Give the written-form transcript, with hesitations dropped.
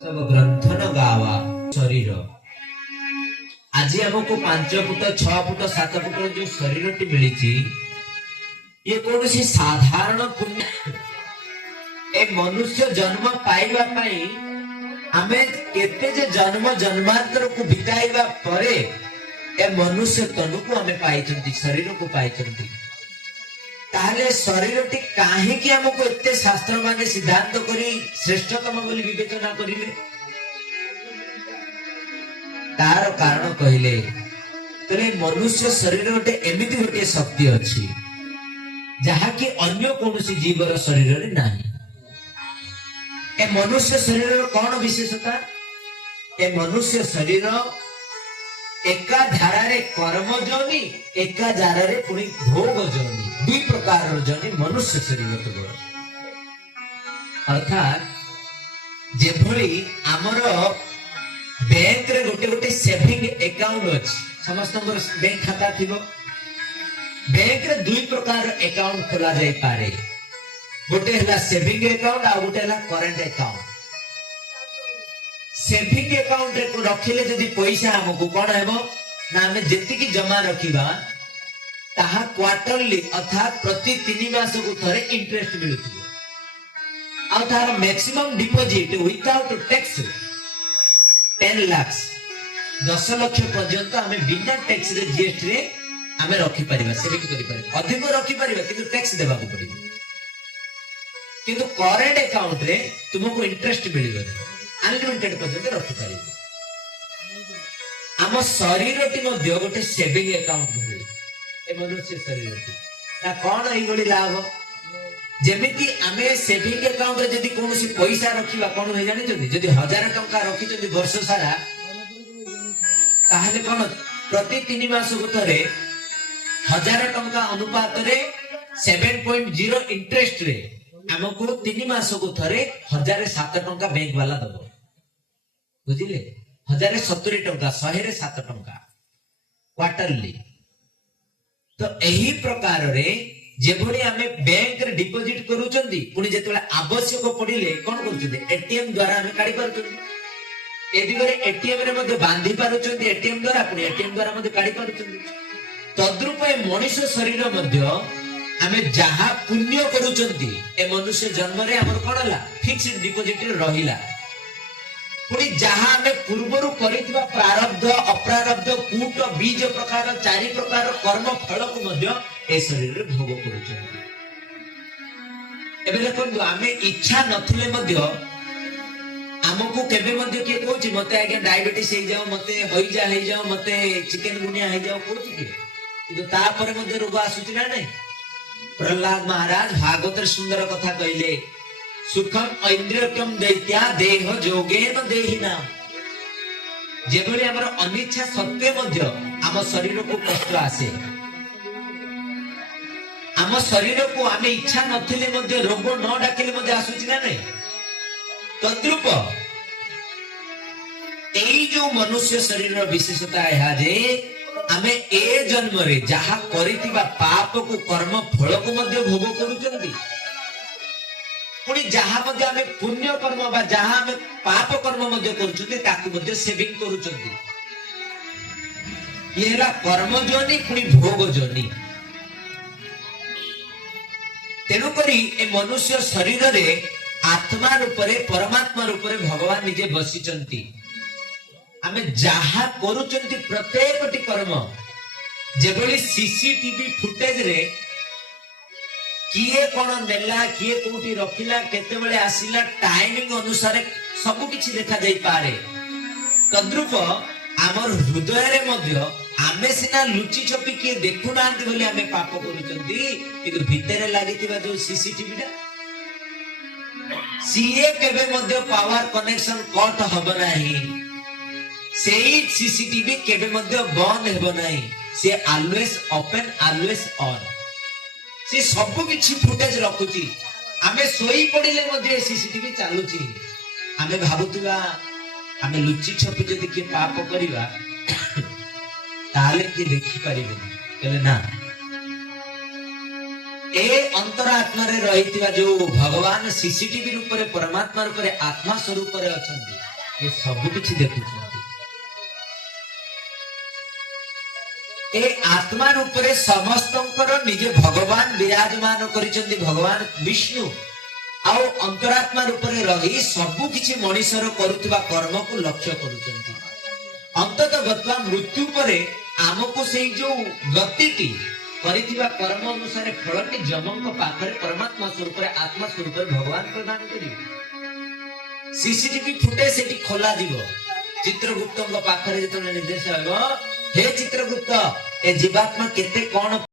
सब ग्रंथन गावा शरीर आज हमको 5 फुट 6 फुट 7 फुट जो शरीर टी मिली ये कौन सी साधारण पुण्य ए मनुष्य जन्म पाइबा पाई आमे केते जे जन्म जन्मांतर को बिताइबा परे ए मनुष्य तनु को आमे पाइछंती शरीर को पाइछंती ताहले शरीर टी काहे कि हमको एते शास्त्र माने सिद्धांत करी श्रेष्ठतम बोली विवेचना करिले तार कारण कहले तले मनुष्य शरीर गोटे एमिति गोटे शक्ति अछि जहा कि अन्य कोनोसी जीवर शरीर रे नाही ए मनुष्य शरीर रो कोन विशेषता ए मनुष्य शरीर एका धारा रे कर्म जोनी एका धारा रे पुनी भोग जोनी दुई प्रकार रो जोनी मनुष्य शरीर केवल अर्थात जेभली हमर बैंक रे गोटे गोटे सेविंग अकाउंट अछि समस्त बैंक खाता थिबो बैंक रे दुई प्रकार अकाउंट खोला जाय पारे गोटे हला सेविंग अकाउंट आ गोटे हला करंट अकाउंट सेविंग अकाउंट रे को रखिले जदी पैसा हमकु कोन हेबो ना हमें जेतिकी जमा रखिबा ताहा क्वार्टरली अर्थात प्रति 3 मास को थरे इंटरेस्ट मिलुथिबो आ तार maximum deposit without tax 10 lakh 10 lakh पर्यंत हमें बिना टैक्स रे जीएसटी रे हमें रखि परिबा सेविंग करि परिबा अधिक रखि परिबा किंतु टैक्स देबा को पड़िबो किंतु करंट अकाउंट रे तुमको इंटरेस्ट मिलिबो अनलिमिटेड पर्यंत रखि परिबो हम शरीर टी मध्ये गोटे सेविंग अकाउंट भले ए मनुष्य शरीर टी ना कोन एई गोली लाभ जेमिति आमे सेविंग अकाउंट रे जदी कोनोसी पैसा रखिबा कोन हे जानि जदी जदी 1000 टका रखि जदी वर्ष सारा ताहले कोन प्रति 3 मास को थरे 1000 टका अनुपात रे 7.0 इंटरेस्ट रे हमको 3 मास को थरे 1007 टका बैंक वाला दबो बुझिले 1070 टका 100 रे 7 टका क्वार्टरली तो एही प्रकार रे जेभली हमें बैंक रे डिपॉजिट करूचंदी पुनी जेतले आवश्यक पडिले कोन करूचंदी एटीएम द्वारा हमें काढी पारुचंदी ए दिगरे एटीएम रे मध्ये बांधी पारुचंदी एटीएम द्वारा पुनी एटीएम द्वारा मध्ये काढी पारुचंदी तद्रूपे मनुष्य शरीर मध्ये हमें जहा पुण्य करूचंदी ए मनुष्य जन्म रे हमर कोन हला फिक्स्ड डिपॉजिट रे रहिला पुनी जहा हमें पूर्वरु करितबा प्रारब्ध अप्रारब्ध कूट बीज प्रकार 4 प्रकार कर्म फल को मध्ये ए शरीर रे भोग करूचंदी एबे देखंतु हमें इच्छा नथिले मध्ये हमको केबे मध्ये के कहूची मते आगे डायबिटीज हे जाओ मते होई जाओ मते चिकन गुनिया हे जाओ कहूची के किंतु ता पर मध्ये रोग आसुची ना नहीं प्रहलाद महाराज भागवत सुंदर कथा कहले सुखम ऐन्द्रियकम दैत्या देह जोगेन देहिना जेभली हमर अनिच्छा सत्वे मध्ये हम शरीर को कष्ट आसे हम शरीर को हमें इच्छा नथिले मध्ये रोग न डाकिले मध्ये आसुची ना नहीं तद्रूप एई जो मनुष्य शरीर विशेषता है जे आमे ए जन्म रे जहा करितिबा पाप को कर्म फल को मध्ये भोग करूचंदी पुनी जहा मध्ये आमे पुण्य कर्म बा जहा आमे पाप कर्म मध्ये करूचंदी ताकु मध्ये सेविंग करूचंदी येला कर्म जोनी पुनी भोग जोनी तेनु करी ए मनुष्य शरीर रे आत्मा रूप रे परमात्मा रूप रे भगवान निजे बसिचंती हमें जहा करूचंती प्रत्येक टी कर्म जेबली सीसीटीवी फुटेज रे किए कोन नेला किए कोठी रखिला केते बेले आसीला टाइमिंग अनुसार सब किछि देखा जाई पारे तद्रूप हमर हृदय रे मध्ये आमे सिना लुचि छपी के देखु नांती बोली हमें पाप करूचंती किंतु भीतर लागितिबा जो सीसीटीवी टा सीए केबे मध्ये पावर कनेक्शन कट हबो नाही सेई सीसीटीवी केबे मध्ये बंद हेबो नाही से ऑलवेज ओपन ऑलवेज ऑन से सब किछि फुटेज रखुची हमें सोई पडिले मध्ये सीसीटीवी चालुची हमें भाबुतुवा हमें लुचि छपी जदि के पाप करिवा ताले के देखि परिबे कहले ना ए अंतरात्मा रे रहितिबा जो भगवान सीसीटीवी रूप रे परमात्मा रूप रे आत्मा स्वरूप रे अछंती ये सब किछि देखुछंती ए आत्मा रूप रे समस्तंकर निजे भगवान विराजमान करिसंती भगवान विष्णु आउ अंतरात्मा रूप रे रही सब किछि मनुष्यर करुवा कर्म को लक्ष्य करुचंती अंतत गत्वा मृत्यु परे आमको से जो गतिटी करिथिबा कर्म अनुसार फलटी जमंक पाखरे परमात्मा स्वरूप रे आत्मा स्वरूप रे भगवान प्रदान करिवे सीसीटीवी फुटेज सेठी खोला दिबो चित्रगुप्तଙ୍କ पाखरे जेतने निर्देश आगो हे चित्रगुप्त ए जीवात्मा केते कोन